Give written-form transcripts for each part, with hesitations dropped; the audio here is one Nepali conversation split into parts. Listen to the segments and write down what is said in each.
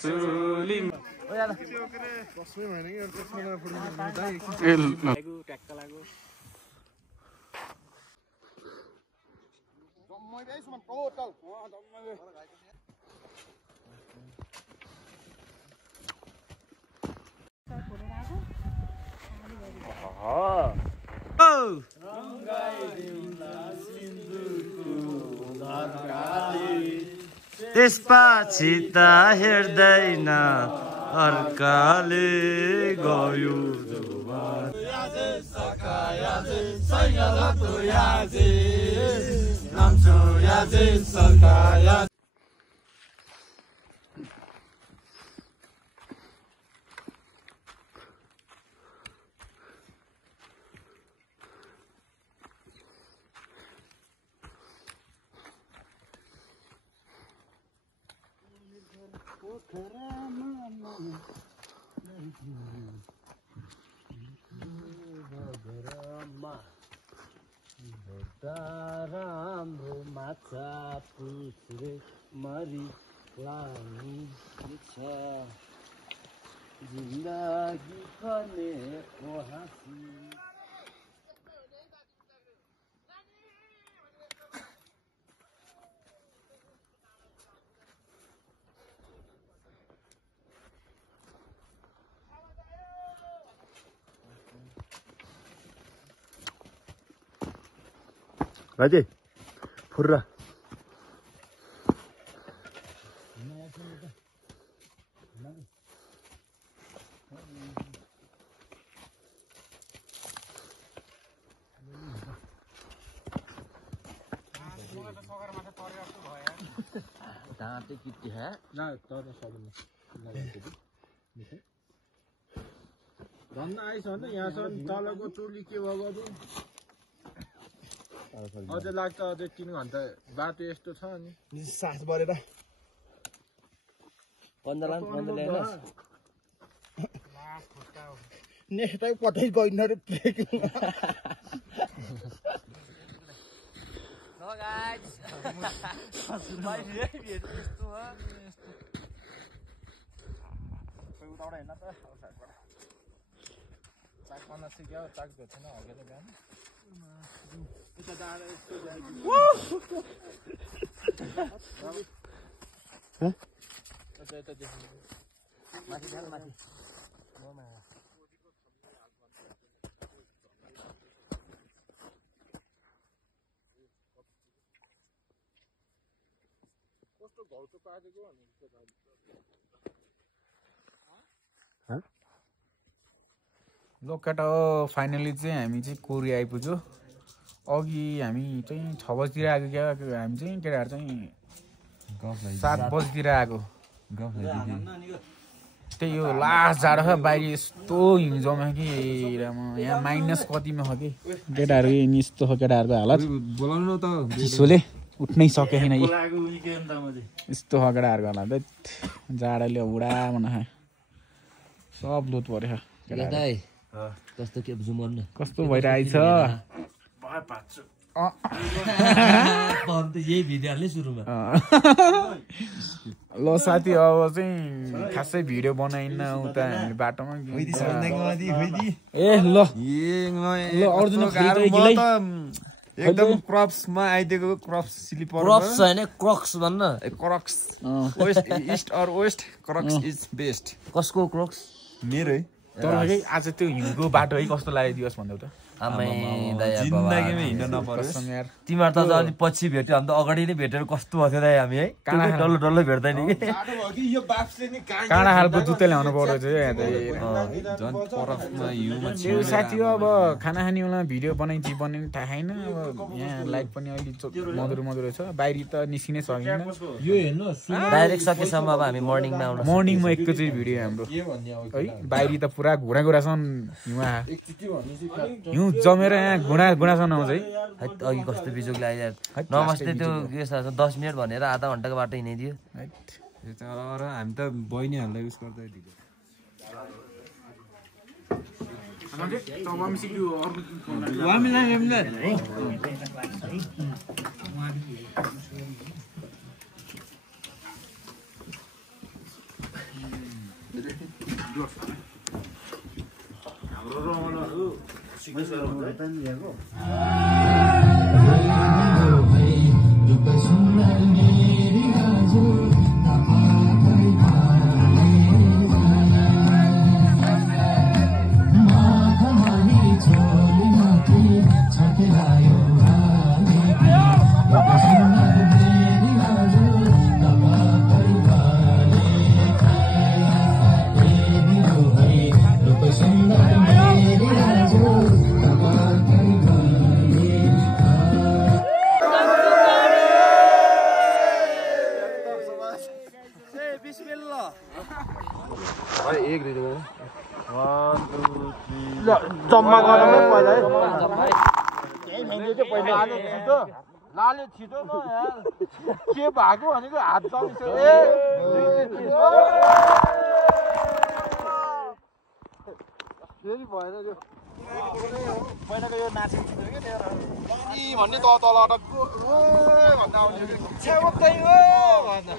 चुलिम त्यसपछि त हेर्दैन अर्काले गयो राम्रो माछा पुछ्रे मरि लानु छ जिन्दगी खने ओ हाँसी Raje, furra. दाँते किट्टी है ना तर सक्नु भन्न आइछ भने यहाँसम्म तलको टोली के भयो गर्नु अझै लाग्छ अझै 3 घण्टा बाटो यस्तो छ नि साथ बरेर 15 लाख 15 ल्याएन नेक्स्ट टाइम कतै गइन रे brake No guys. Vai ver यस्तो हो कोही उताबाट हैन त साइडबाट चाक पाउन सिक्यो चाक भेट्दैन हगे त बिहान यता दाडा यस्तो ह यता देख्नु माथि जान माथि नमा कस्तो घाउ पाकेको अनि ल केटा फाइनली चाहिँ हामी चाहिँ कोरी आइपुग्यो अघि हामी चाहिँ 6 बजीतिर आएको क्या हामी चाहिँ केटाहरु चाहिँ 7 बजीतिर आएको त्यही हो लास्ट जाडो छ बाहिर यस्तो हिउँझमा कि यहाँ माइनस कतिमा छ कि केटाहरु नि यस्तो छ केटाहरुको हालत बोलाउनु त चिसोले उठ्नै सकेन यस्तो छ केटाहरुको हालत जाडोले उडा मना सब लोत पर्यो केटाहरु कस्तो के जुमन कस्तो भइरहेछ त यही भिडियोले सुरुमा ल साथी अब चाहिँ खासै भिडियो बनाइन उता हामी बाटोमा ए ल अर्जुन एकदम क्रप्समा आइदिएको क्रप्स स्लिपर क्रप्स हैन क्रक्स भन्न crocs west east or west crocs is best कसको क्रक्स मेरो है तर आज त्यो हिउँको बाटो है कस्तो लाग्यो दिवस भन्दै त आमै दया बाबा जिन्दगीमा हिँड्न नपरोस् तिमीहरु त अलि पछि भेट्यो हामी त अगाडि नै भेटेर कस्तो भयो दाइ हामी है डल्लो डल्लो भेट्दैन कि यो बाप्सले नि काँडा खालको जुत्ता ल्याउनु पर्यो चाहिँ झन् परफमा हिउँमा त्यो साथी हो अब खाना खाने बेला भिडियो बनाइन्छ बनिने थाहा छैन अब यहाँ लाइट पनि अलि मधुरो मधुरो छ बाहिर त निस्किनै सकिन्न यो हेर्नुस् डाइरेक्ट सकेसम्म अब हामी मर्निङमा आउनु मर्निङमा एकैचोटि भिडियो हाम्रो है बाहिर त पुरा घुँडा घुँडासम्म हिउँ जमेर यहाँ घुँडासम्म आउँछ है अघि कस्तो बिजोगले आइरहेको नमस्ते त्यो के 10 मिनेट भनेर आधा घण्टाको बाटो हिँडिदियो र हामी त बहिनीहरूलाई युज गर्दै दिएको हाम्रो रमाइलोहरू सिक्नेसहरू हुन्छ जम्मा गरौँ है पहिला है केही फ्याङ्के चाहिँ पहिला लाले छिटो लाले छिटो न यार के भएको भनेको हात जमिसक्यो फेरि भएन त्यो पहिलाको यो नाचिन्छ क्या भन्ने त तल अटक्को भन्दा आउने छेउकै हो भन्दा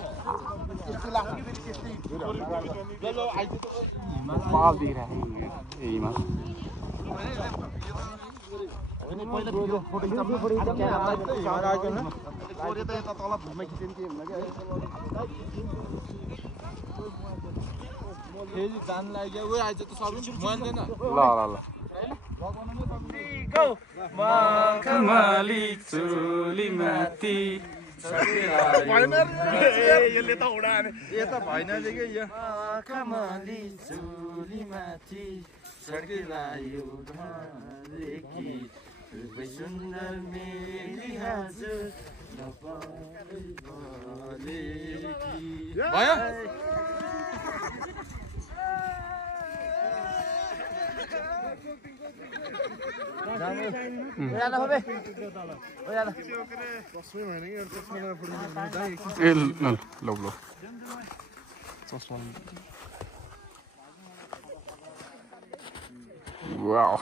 त्यस्तो लाग्छ कि फेरि त्यस्तै ल आइज त पाल दिइराखेको ए हिमाल पहिला भिडियो फोटो खिच्न त यता तल भुइँमा खिच्यो के हुँदा क्या फेरि जान लाग्यो ओ आइज त सबै मान्दैन ल मखमली चोली माथि यसले त उडाने ए त भएन के यो मखमली चोली माथि सड्किलायो धरेकी रूपै सुन्दर मेरी हजुर भयो वाओ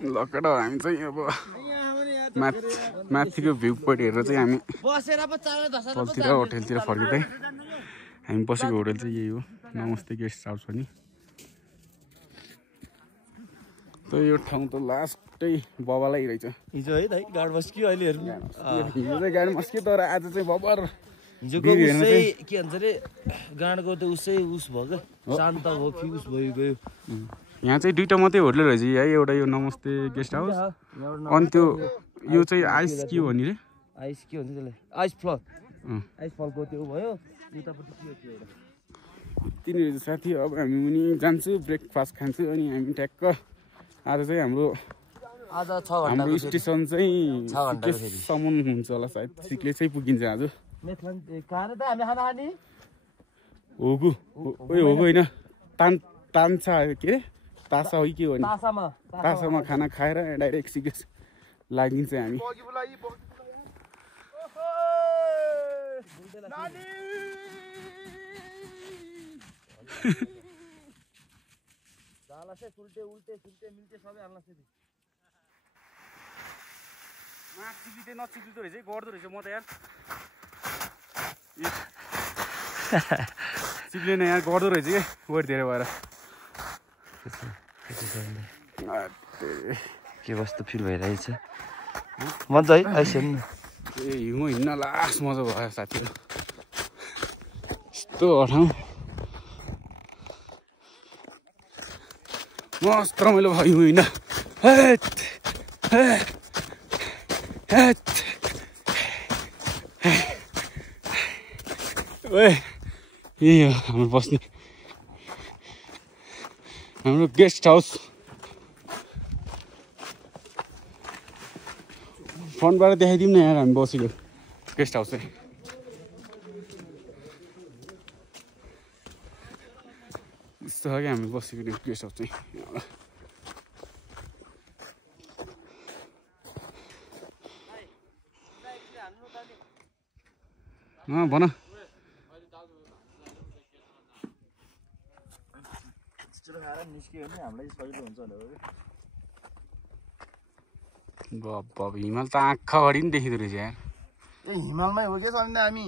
ल केटा हामी चाहिँ अब माथिको भ्यू पोइन्ट हेरेर चाहिँ हामी तलतिर होटेलतिर फर्किँदै हामी बसेको होटेल चाहिँ यही हो नमस्ते गेस्ट हाउस पनि त यो ठाउँ त लास्टै बबालै रहेछ हिजो है दाइ गाड बस्क्यो अहिले हेर्नु हिजो चाहिँ गाडी मस्क्यो तर आज चाहिँ बबर हिजोको उसै के भन्छ अरे गाडको त उसै उस भयो क्या शान्त भयो फ्युज भयो गयो यहाँ चाहिँ दुईटा मात्रै होटल रहेछ है एउटा यो नमस्ते गेस्ट हाउस अनि त्यो यो चाहिँ आइस के हो नि रे आइस के भन्छ त्यसलाई आइस फलको त्यो भयो उतापट्टि के हो त्यो एउटा तिनीहरू साथी अब हामी पनि जान्छु ब्रेकफास्ट खान्छु अनि हामी ट्याक्क आज चाहिँ हाम्रो 6 हाम्रो स्टेसन चाहिँ सिक्किमसम्म हुन्छ होला सायद सिक्किम चाहिँ पुगिन्छ आज होगु होगु होइन तान्सा के अरे तासा हो के हो नि तासामा खाना खाएर डाइरेक्ट सिक्किम लागिन्छ हामी नचिप्लिँदो रहेछ गर्दो रहेछ म त यार चिप्लिने यहाँ गर्दो रहेछ कि वेट धेरै भएर के कस्तो फिल भइरहेछ मजा है आइसक्यो नि ए हिउँ हिँड्न लास्ट मजा भयो साथीहरू यस्तो ठाउँ मस्त रमाइलो भयो हिउँ हिँड्न यही हो हाम्रो बस्ने हाम्रो गेस्ट हाउस फ्रन्टबाट देखाइदिउँ न यार हामी बसेको गेस्ट हाउस चाहिँ यस्तो छ कि हामी बसेको गेस्ट हाउस चाहिँ भन छिटो खाएर निस्कियो भने हामीलाई सजिलो हुन्छ होला गफ हिमाल त आँखाभरि नि देखिँदो रहेछ यार ए हिमालमै हो के समिन्दा हामी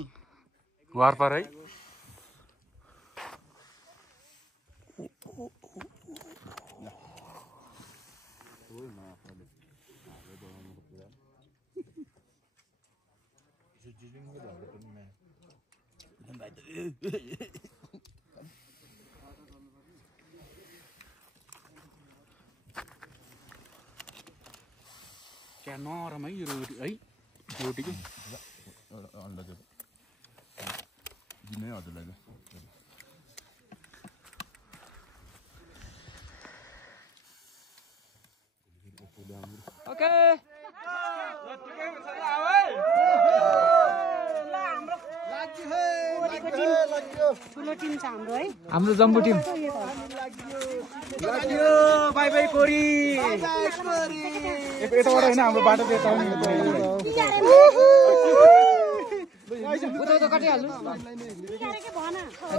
वारपार है क्या नरम है यो रोटी है रोटी के अन्डा चाहिँ दिनै हजुरलाई ओके हाम्रो जम्बू टिम लाग्यो बाई बाई कोरी यताबाट होइन हाम्रो बाटो त्यता हो नि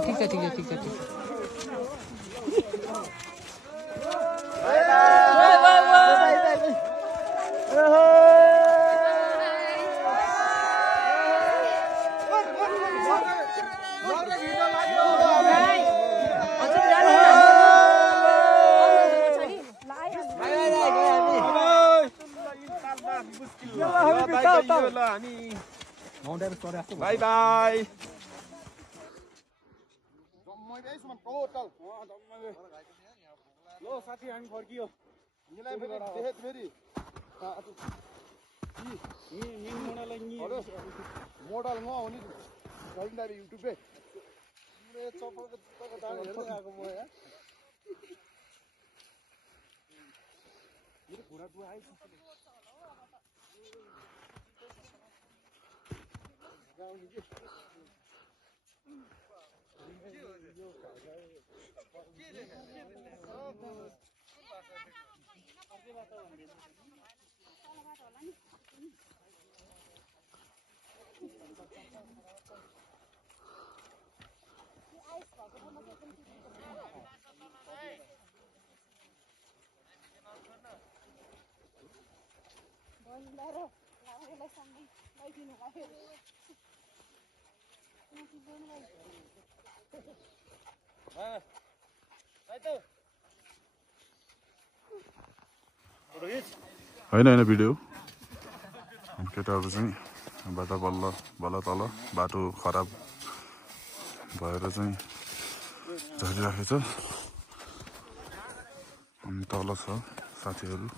ठिक छ बाई बाई लो साथी हामी फर्कियो मोडल म हो नि युट्युबे आएको म यहाँ होइन भिडियो केटाहरू चाहिँ बाटो बल्ल तल बाटो खराब भएर चाहिँ झरिराखेको छ अनि तल छ साथीहरू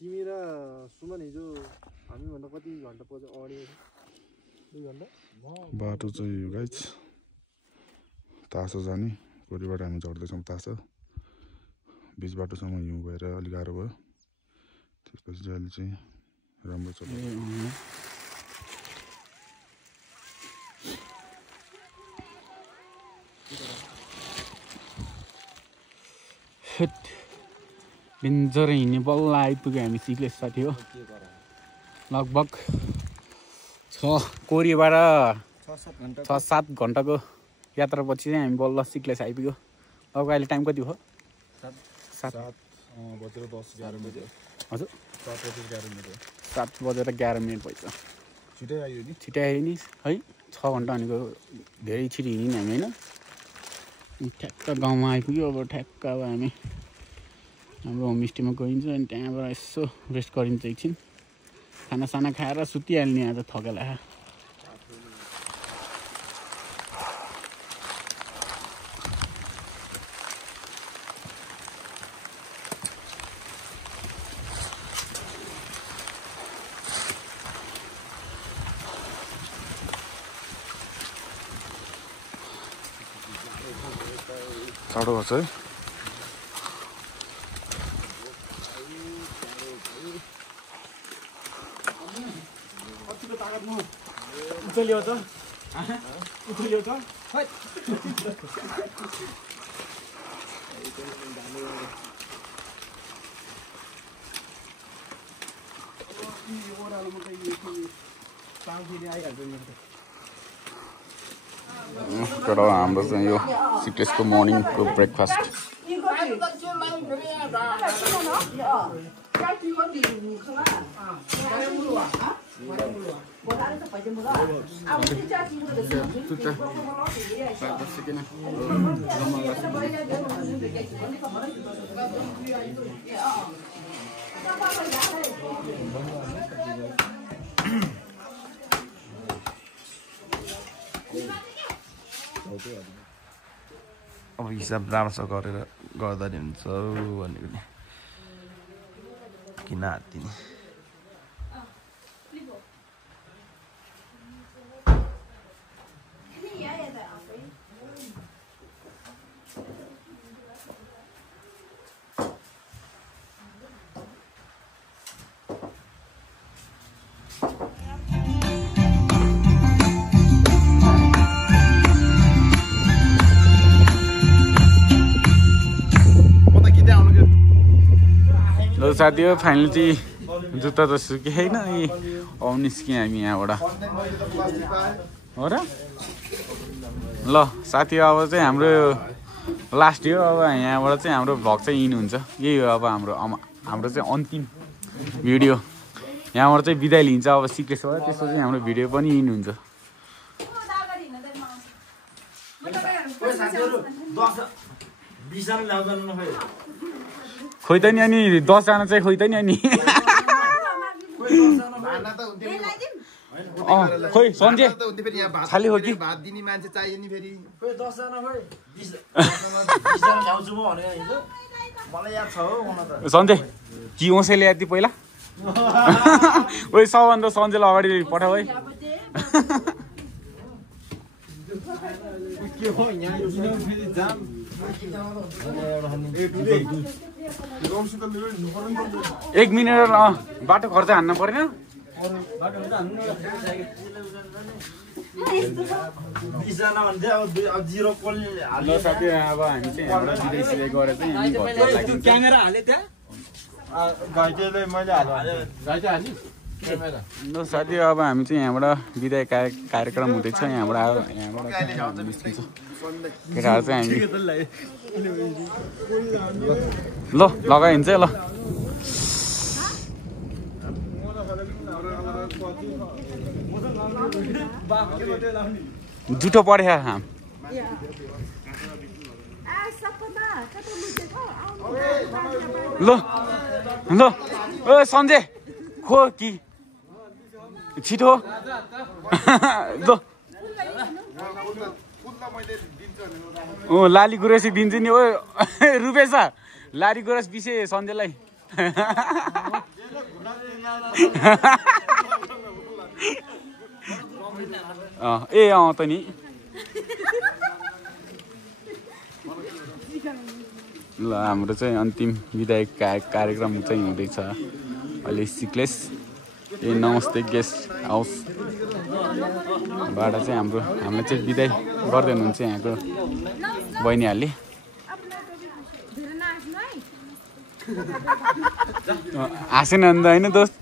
तिमी र सुमन हिजो हामीभन्दा कति घन्टा पछि अगाडि 2 घन्टा बाटो चाहिँ गाइज तासा जाने कोरीबाट हामी झर्दैछौँ तासा बिच बाटोसम्म हिउँ भएर अलिक गाह्रो भयो त्यसपछि चाहिँ अहिले चाहिँ राम्रो छ डेन्जर हिँड्ने बल्ल आइपुग्यो हामी सिक्लेस साथी हो लगभग कोरीबाट 6-7 घन्टाको यात्रापछि चाहिँ हामी बल्ल सिक्लेस आइपुग्यो अब अहिले टाइम कति भयो 7 बजेर 10-11 मिनट हजुर 7 7 बजेर बजेर 11 मिनट 11 मिनट भइछ छिटै आयो नि है 6 घन्टा भनेको धेरै छिटो हिँड्यौँ नि हामी होइन ठ्याक्क गाउँमा आइपुग्यो अब ठ्याक्क अब हामी हाम्रो होमस्टेमा गइन्छ अनि त्यहाँबाट यसो रेस्ट गरिन्छ एकछिन खानासाना खाएर सुतिहाल्ने आज थकेला टाढो भएको छ है उचाल्यो त उचाल्यो त केटा हाम्रो चाहिँ यो सिक्लेसको मर्निङको ब्रेकफास्ट अब हिसाब राम्रोसँग गरेर गर्दा नि हुन्छ भनेको नि किन हात्तिने साथी हो फाइनल चाहिँ जुत्ता त सुकेन औ निस्क्यौँ हामी यहाँबाट हो र ल साथी अब चाहिँ हाम्रो लास्ट हो अब यहाँबाट चाहिँ हाम्रो भ्लग चाहिँ इन हुन्छ यही हो अब हाम्रो चाहिँ अन्तिम भिडियो यहाँबाट चाहिँ बिदाई लिन्छ अब सिक्लेसबाट त्यसपछि हाम्रो भिडियो पनि इन हुन्छ खोइ त नि अनि 10 जना चाहिँ खोइ त नि अनि खोइ सन्जे खाली हो कि भात दिने मान्छे चाहियो नि फेरि खोइ 10 जना खोइ 20 जना ल्याउँछु म भनेको हिजो मलाई याद छ हो हुन त सन्जे चियोसे ल्याए ती पहिला ओइ सबभन्दा सन्जेलाई अगाडि पठाऊ है के हो यहाँ किन फेरि जाम एक मिनेट बाटो खर्च हान्न परेन साथी अब हामी चाहिँ यहाँबाट बिदाई सिदाई गरेर चाहिँ हामी घर लाग्यौँ क्यामेरा हाले त्यहाँ घाइतेले मैले घाइते हाली क्यामेरा ल साथी अब हामी चाहिँ यहाँबाट बिदाई कार्यक्रम हुँदैछ यहाँबाट निस्किन्छ केटाहरू चाहिँ हामी ल लगाइन्छ ल जुठो परे हाम ल ल ओ सन्जे खो कि छिटो ल लाली गुराँस दिन्छु नि ओ रुपेश लाली गुराँस पिसे सन्जेलाई ए त नि ल हाम्रो चाहिँ अन्तिम विदाई कार्यक्रम चाहिँ हुँदैछ अहिले सिक्लेस ए नमस्ते गेस्ट हाउसबाट चाहिँ हामीलाई चाहिँ बिदाई गर्दै हुनुहुन्छ यहाँको बहिनीहरूले हाँसेन अन्त होइन दोस्त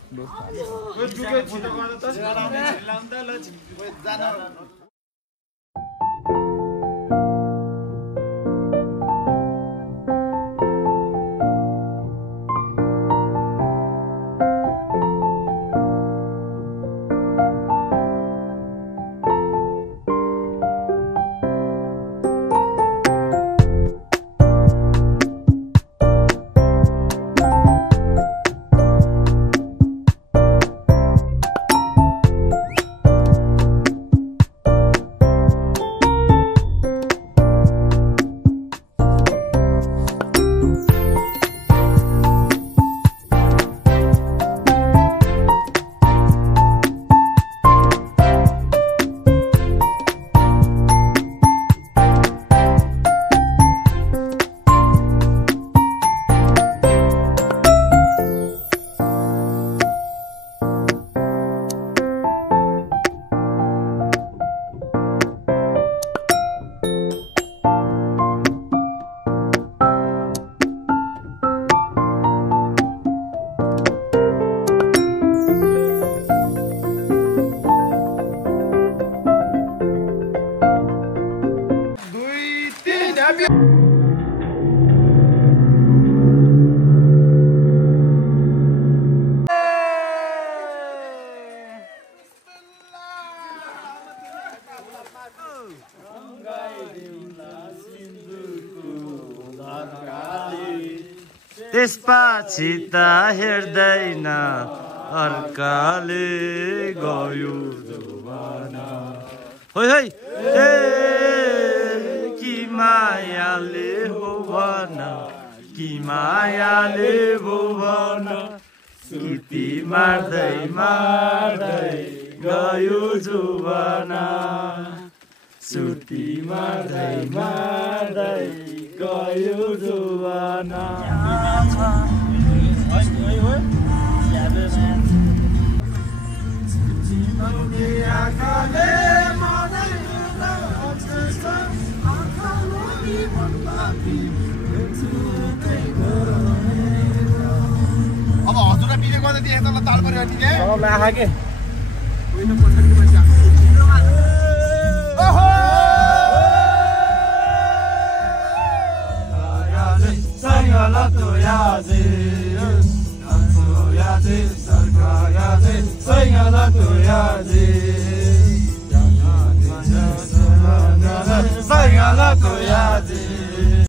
त्यसपछि त हेर्दैन अर्काले गयो जुवाना होइ होइ ए कि मायाले हो भन कि मायाले हो भन गीती मार्दै मार्दै गयो जुवाना सुती मार्दै मार्दै गयो जुवाना अब हजुरलाई बिहे गर्दा त्यहाँ तल ताल पऱ्यो नि के आखा के Sai la toya